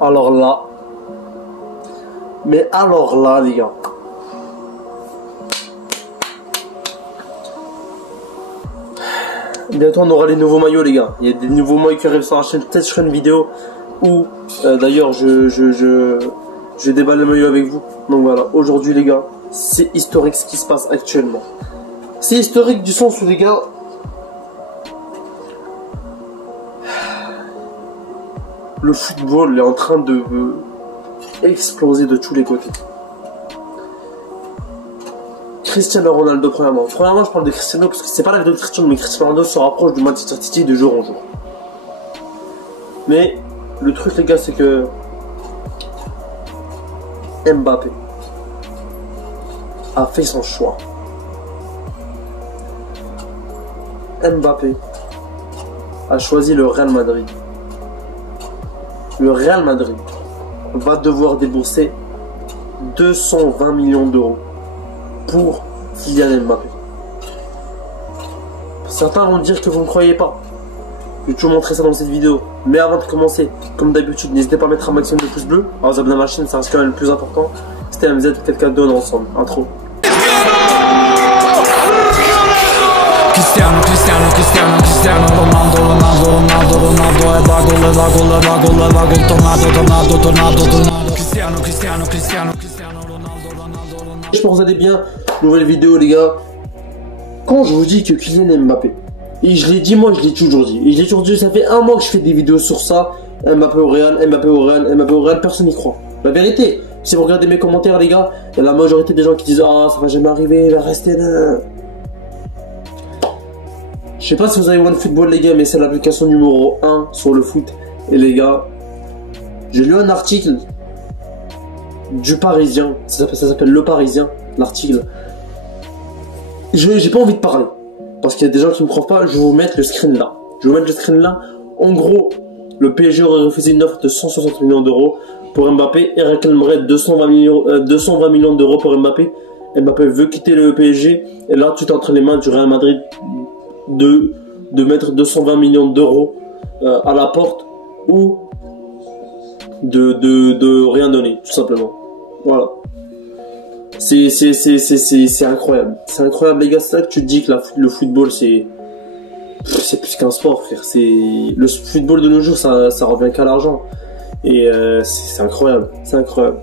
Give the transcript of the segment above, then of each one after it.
Alors là, mais alors là, les gars, bientôt on aura les nouveaux maillots, les gars. Il y a des nouveaux maillots qui arrivent sur la chaîne. Peut-être je ferai une vidéo où, d'ailleurs, je déballe le maillot avec vous. Donc voilà, aujourd'hui, les gars, c'est historique ce qui se passe actuellement. C'est historique du sens où, les gars, le football est en train de exploser de tous les côtés. Cristiano Ronaldo, premièrement. Premièrement, je parle de Cristiano parce que c'est pas la vidéo de Cristiano, mais Cristiano Ronaldo se rapproche du Manchester City de jour en jour. Mais le truc, les gars, c'est que Mbappé a fait son choix. Mbappé a choisi le Real Madrid. Le Real Madrid va devoir débourser 220 millions d'euros pour Kylian Mbappé. Certains vont dire que vous ne croyez pas. Je vais toujours montrer ça dans cette vidéo. Mais avant de commencer, comme d'habitude, n'hésitez pas à mettre un maximum de pouces bleus. Alors, vous abonnez à ma chaîne, ça reste quand même le plus important. C'était MZ, quelqu'un donne ensemble. Intro. Cristiano, Cristiano, Cristiano, Cristiano, Ronaldo, Ronaldo, Ronaldo, Ronaldo, tornado, tornado, tornado, tornado, Cristiano, Cristiano, Cristiano, Cristiano, Ronaldo, Ronaldo, Ronaldo. J'espère que vous allez bien. Nouvelle vidéo, les gars. Quand je vous dis que Kylian Mbappé, et je l'ai dit, moi je l'ai toujours dit, et je l'ai toujours dit, ça fait un mois que je fais des vidéos sur ça. Mbappé au Real, Mbappé au Real, Mbappé au Real, personne n'y croit. La vérité, si vous regardez mes commentaires, les gars, il y a la majorité des gens qui disent ah, ça va jamais arriver, il va rester là. Je sais pas si vous avez OneFootball, les gars, mais c'est l'application numéro 1 sur le foot. Et les gars, j'ai lu un article du Parisien, ça s'appelle Le Parisien, l'article. J'ai pas envie de parler, parce qu'il y a des gens qui me croient pas, je vais vous mettre le screen là. Je vais vous mettre le screen là. En gros, le PSG aurait refusé une offre de 160 millions d'euros pour Mbappé et réclamerait 220 millions d'euros pour Mbappé. Mbappé veut quitter le PSG, et là, tout est entre les mains du Real Madrid de mettre 220 millions d'euros à la porte ou de rien donner, tout simplement. Voilà. C'est incroyable. C'est incroyable, les gars. C'est là que tu te dis que le football, c'est plus qu'un sport, frère. Le football de nos jours, ça revient qu'à l'argent. Et c'est incroyable. C'est incroyable.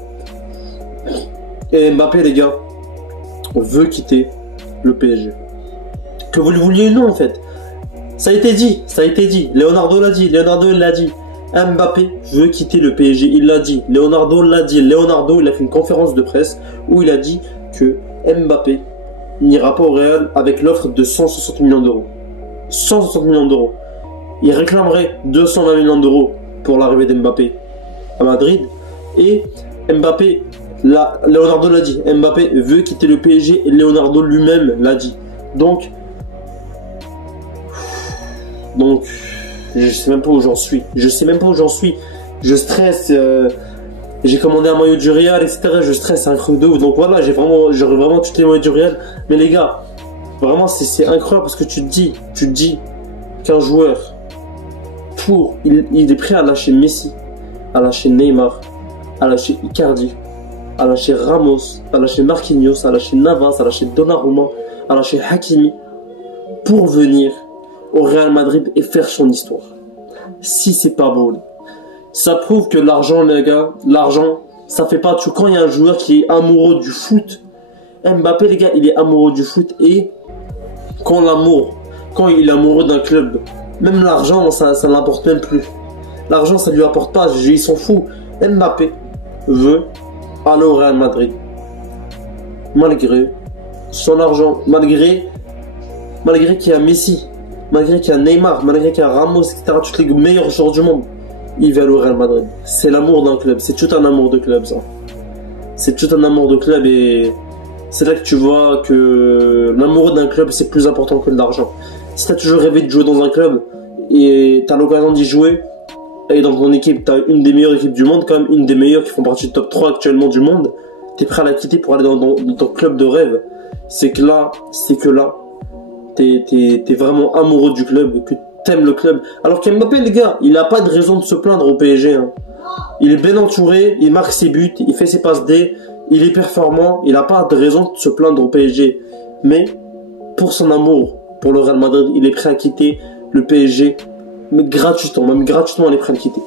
Et Mbappé, les gars, veut quitter le PSG. Que vous le vouliez ou non, en fait. Ça a été dit, ça a été dit. Leonardo l'a dit, Leonardo l'a dit. Mbappé veut quitter le PSG, il l'a dit. Leonardo l'a dit. Leonardo, il a fait une conférence de presse où il a dit que Mbappé n'ira pas au Real avec l'offre de 160 millions d'euros. 160 millions d'euros. Il réclamerait 220 millions d'euros pour l'arrivée d'Mbappé à Madrid. Et Mbappé, Leonardo l'a dit. Mbappé veut quitter le PSG et Leonardo lui-même l'a dit. Donc, je sais même pas où j'en suis. Je sais même pas où j'en suis. Je stresse. J'ai commandé un maillot du Real, etc. Je stresse, c'est un truc de ouf. Donc voilà, j'aurais vraiment toutes les maillots du Real. Mais les gars, vraiment, c'est incroyable parce que tu te dis qu'un joueur, il est prêt à lâcher Messi, à lâcher Neymar, à lâcher Icardi, à lâcher Ramos, à lâcher Marquinhos, à lâcher Navas, à lâcher Donnarumma, à lâcher Hakimi pour venir au Real Madrid et faire son histoire. Si c'est pas beau, ça prouve que l'argent, les gars, l'argent, ça fait pas tout. Quand il y a un joueur qui est amoureux du foot, Mbappé, les gars, il est amoureux du foot et quand il est amoureux d'un club, même l'argent, ça l'apporte même plus. L'argent, ça lui apporte pas, il s'en fout. Mbappé veut aller au Real Madrid. Malgré son argent, malgré qu'il y a Messi, malgré qu'il y a Neymar, malgré qu'il y a Ramos, etc., tous les meilleurs joueurs du monde, il va aller au Real Madrid. C'est l'amour d'un club, c'est tout un amour de club, ça. C'est tout un amour de club et c'est là que tu vois que l'amour d'un club, c'est plus important que de l'argent. Si tu as toujours rêvé de jouer dans un club et tu as l'occasion d'y jouer, et dans ton équipe, tu as une des meilleures équipes du monde, quand même, une des meilleures qui font partie du top 3 actuellement du monde, tu es prêt à la quitter pour aller dans ton club de rêve. c'est que là, t'es vraiment amoureux du club, que t'aimes le club. Alors qu'Mbappé, les gars, il a pas de raison de se plaindre au PSG. Hein. Il est bien entouré, il marque ses buts, il fait ses passes D, il est performant, il a pas de raison de se plaindre au PSG. Mais pour son amour pour le Real Madrid, il est prêt à quitter le PSG, mais gratuitement, il est prêt à le quitter.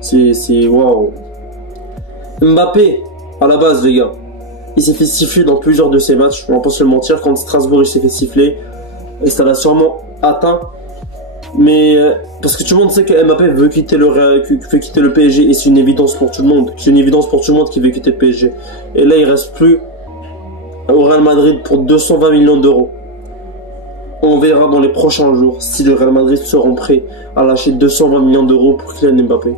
C'est waouh. Mbappé, à la base, les gars, il s'est fait siffler dans plusieurs de ses matchs. On va pas se le mentir, quand Strasbourg il s'est fait siffler, et ça l'a sûrement atteint. Mais parce que tout le monde sait que Mbappé veut quitter le PSG, et c'est une évidence pour tout le monde. C'est une évidence pour tout le monde qui veut quitter le PSG. Et là, il reste plus au Real Madrid pour 220 millions d'euros. On verra dans les prochains jours si le Real Madrid seront prêts à lâcher 220 millions d'euros pour Kylian Mbappé.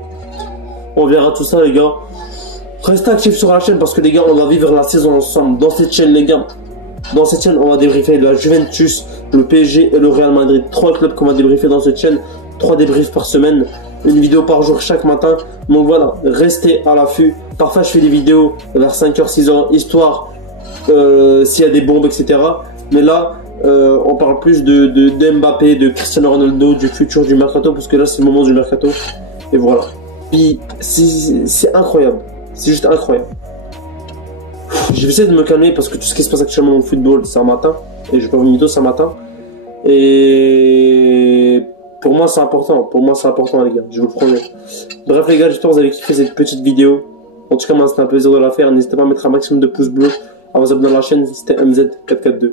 On verra tout ça, les gars. Restez actifs sur la chaîne parce que les gars, on va vivre la saison ensemble. Dans cette chaîne, les gars, on va débriefer la Juventus, le PSG et le Real Madrid. 3 clubs qu'on va débriefer dans cette chaîne. 3 débriefs par semaine. Une vidéo par jour chaque matin. Donc voilà, restez à l'affût. Parfois, je fais des vidéos vers 5h, 6h, histoire s'il y a des bombes, etc. Mais là, on parle plus de Mbappé, de Cristiano Ronaldo, du futur du mercato, parce que là, c'est le moment du mercato. Et voilà. Puis, c'est incroyable. C'est juste incroyable. Je vais essayer de me calmer parce que tout ce qui se passe actuellement dans le football, c'est un matin. Et je vais pas vous mytho, c'est un matin. Et pour moi, c'est important. Pour moi, c'est important, les gars. Je vous le promets. Bref, les gars, j'espère que vous avez kiffé cette petite vidéo. En tout cas, moi, c'était un plaisir de la faire. N'hésitez pas à mettre un maximum de pouces bleus, à vous abonner à la chaîne. C'était MZ442.